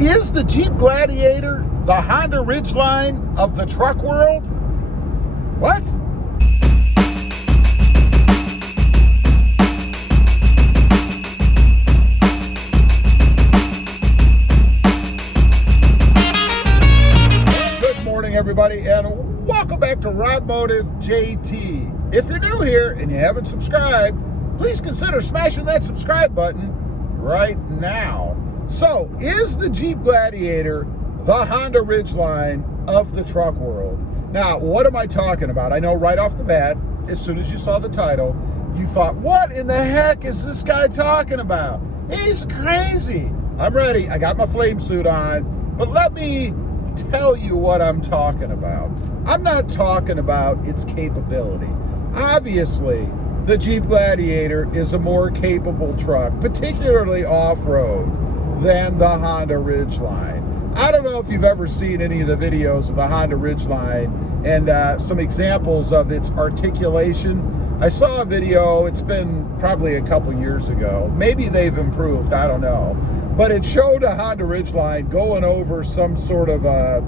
Is the Jeep Gladiator the Honda Ridgeline of the truck world? What? Good morning, everybody, and welcome back to robmotivejt. If you're new here and you haven't subscribed, please consider smashing that subscribe button right now. So, is the Jeep Gladiator the Honda Ridgeline of the truck world? Now, what am I talking about? I know right off the bat, as soon as you saw the title, you thought, what in the heck is this guy talking about? He's crazy. I'm ready. I got my flame suit on, but let me tell you what I'm talking about. I'm not talking about its capability. Obviously, the Jeep Gladiator is a more capable truck, particularly off-road, than the Honda Ridgeline. I don't know if you've ever seen any of the videos of the Honda Ridgeline and some examples of its articulation. I saw a video, it's been probably a couple years ago. Maybe they've improved, I don't know. But it showed a Honda Ridgeline going over some sort of a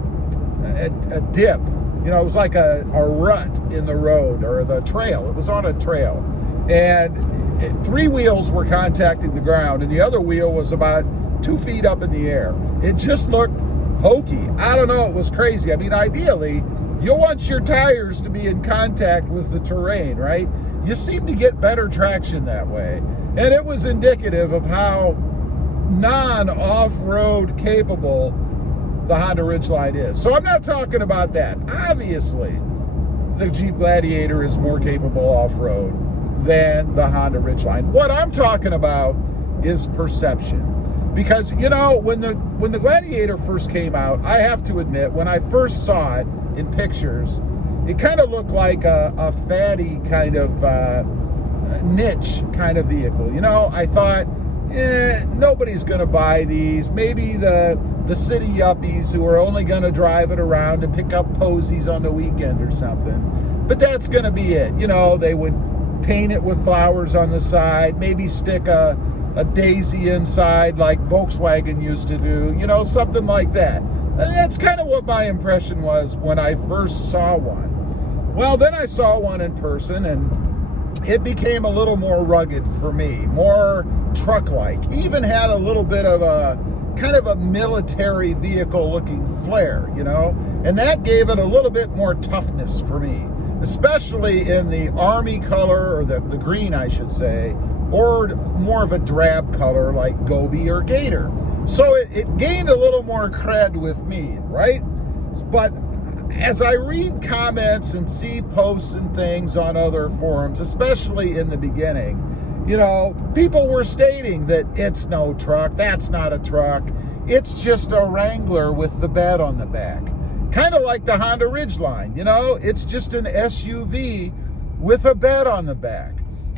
dip. You know, it was like a rut in the road or the trail. It was on a trail. And three wheels were contacting the ground and the other wheel was about 2 feet up in the air. It just looked hokey. I don't know, it was crazy. I mean, ideally, you'll want your tires to be in contact with the terrain, right? You seem to get better traction that way. And it was indicative of how non-off-road capable the Honda Ridgeline is. So I'm not talking about that. Obviously, the Jeep Gladiator is more capable off-road than the Honda Ridgeline. What I'm talking about is perception. Because, you know, when the Gladiator first came out, I have to admit, when I first saw it in pictures, it kind of looked like a fatty kind of niche kind of vehicle. You know, I thought, nobody's going to buy these. Maybe the city yuppies who are only going to drive it around and pick up posies on the weekend or something. But that's going to be it. You know, they would paint it with flowers on the side, maybe stick a daisy inside like Volkswagen used to do, you know, something like that. And that's kind of what my impression was when I first saw one. Well, then I saw one in person and it became a little more rugged for me, more truck-like, even had a little bit of a kind of a military vehicle looking flair, you know, and that gave it a little bit more toughness for me, especially in the army color, or the green, I should say, or more of a drab color like Gobi or Gator. So it gained a little more cred with me, right? But as I read comments and see posts and things on other forums, especially in the beginning, you know, people were stating that it's no truck, that's not a truck, it's just a Wrangler with the bed on the back. Kind of like the Honda Ridgeline, you know, it's just an SUV with a bed on the back.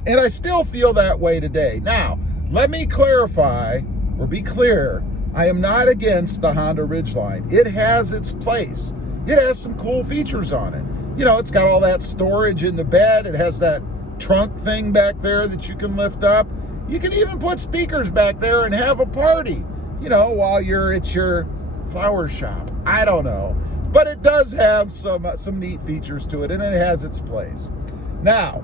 And I still feel that way today. Now, let me clarify, or be clear, I am not against the Honda Ridgeline. It has its place. It has some cool features on it. You know, it's got all that storage in the bed. It has that trunk thing back there that you can lift up. You can even put speakers back there and have a party, you know, while you're at your flower shop. I don't know. But it does have some neat features to it, and it has its place. Now,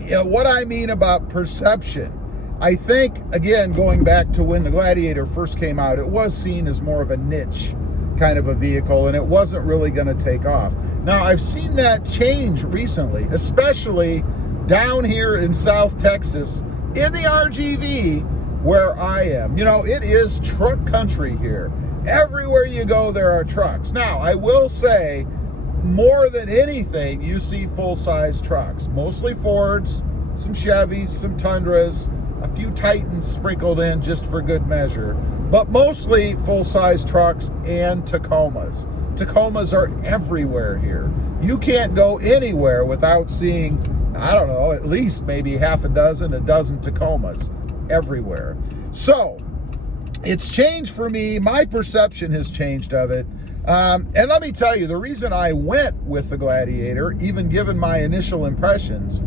you know, what I mean about perception, I think, again, going back to when the Gladiator first came out, it was seen as more of a niche kind of a vehicle, and it wasn't really going to take off. Now, I've seen that change recently, especially down here in South Texas, in the RGV, where I am. You know, it is truck country here. Everywhere you go, there are trucks. Now, I will say, more than anything, you see full-size trucks, mostly Fords, some Chevys, some Tundras, a few Titans sprinkled in just for good measure, but mostly full-size trucks and Tacomas. Tacomas are everywhere here. You can't go anywhere without seeing, I don't know, at least maybe a dozen Tacomas everywhere. So, it's changed for me. My perception has changed of it. And let me tell you, the reason I went with the Gladiator, even given my initial impressions,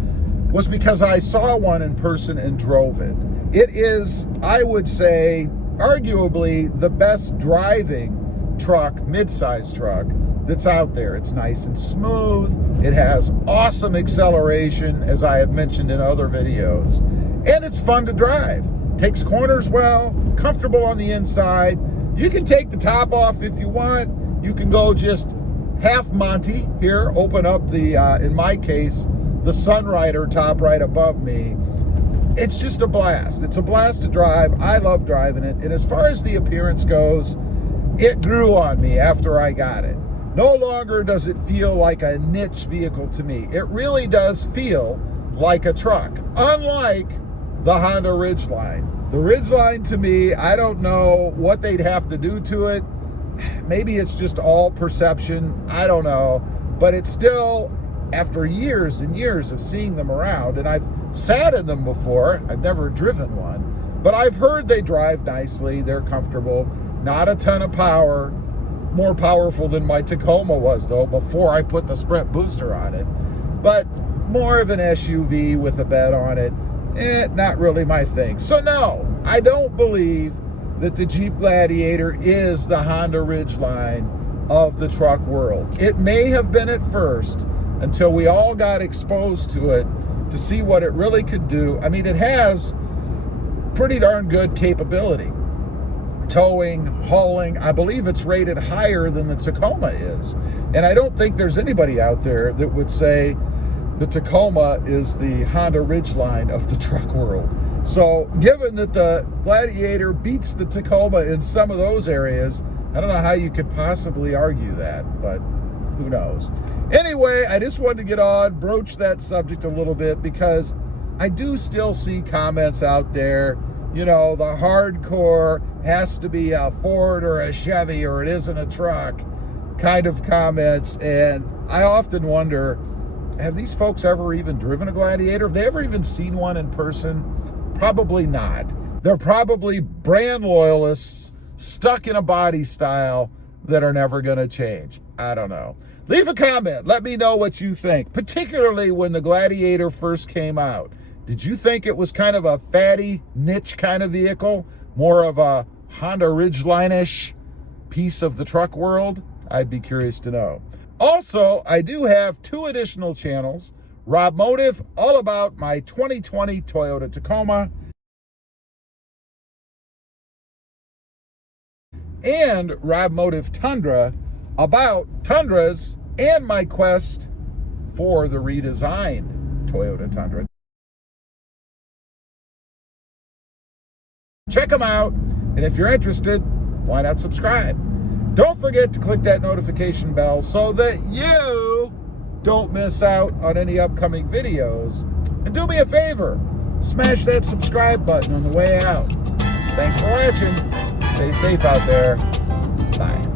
was because I saw one in person and drove it. It is, I would say, arguably the best driving truck, mid-size truck, that's out there. It's nice and smooth. It has awesome acceleration, as I have mentioned in other videos. And it's fun to drive. Takes corners well, comfortable on the inside. You can take the top off if you want. You can go just half Monty here, open up the, in my case, the Sunrider top right above me. It's just a blast. It's a blast to drive. I love driving it. And as far as the appearance goes, it grew on me after I got it. No longer does it feel like a niche vehicle to me. It really does feel like a truck, unlike the Honda Ridgeline. The Ridgeline, to me, I don't know what they'd have to do to it. Maybe it's just all perception. I don't know. But it's still, after years and years of seeing them around, and I've sat in them before, I've never driven one, but I've heard they drive nicely, they're comfortable, not a ton of power, more powerful than my Tacoma was, though, before I put the Sprint booster on it, but more of an SUV with a bed on it. Not really my thing. So no, I don't believe that the Jeep Gladiator is the Honda Ridgeline of the truck world. It may have been at first, until we all got exposed to it to see what it really could do. I mean, it has pretty darn good capability. Towing, hauling, I believe it's rated higher than the Tacoma is. And I don't think there's anybody out there that would say the Tacoma is the Honda Ridgeline of the truck world. So given that the Gladiator beats the Tacoma in some of those areas, I don't know how you could possibly argue that, but who knows. Anyway, I just wanted to get on, broach that subject a little bit, because I do still see comments out there, you know, the hardcore has to be a Ford or a Chevy or it isn't a truck kind of comments. And I often wonder, have these folks ever even driven a Gladiator? Have they ever even seen one in person? Probably not. They're probably brand loyalists stuck in a body style that are never going to change. I don't know. Leave a comment. Let me know what you think, particularly when the Gladiator first came out. Did you think it was kind of a fatty, niche kind of vehicle? More of a Honda Ridgeline-ish piece of the truck world? I'd be curious to know. Also, I do have 2 additional channels. Rob Motive, all about my 2020 Toyota Tacoma. And Rob Motive Tundra, about Tundras and my quest for the redesigned Toyota Tundra. Check them out, and if you're interested, why not subscribe? Don't forget to click that notification bell so that you don't miss out on any upcoming videos. And do me a favor, smash that subscribe button on the way out. Thanks for watching. Stay safe out there. Bye.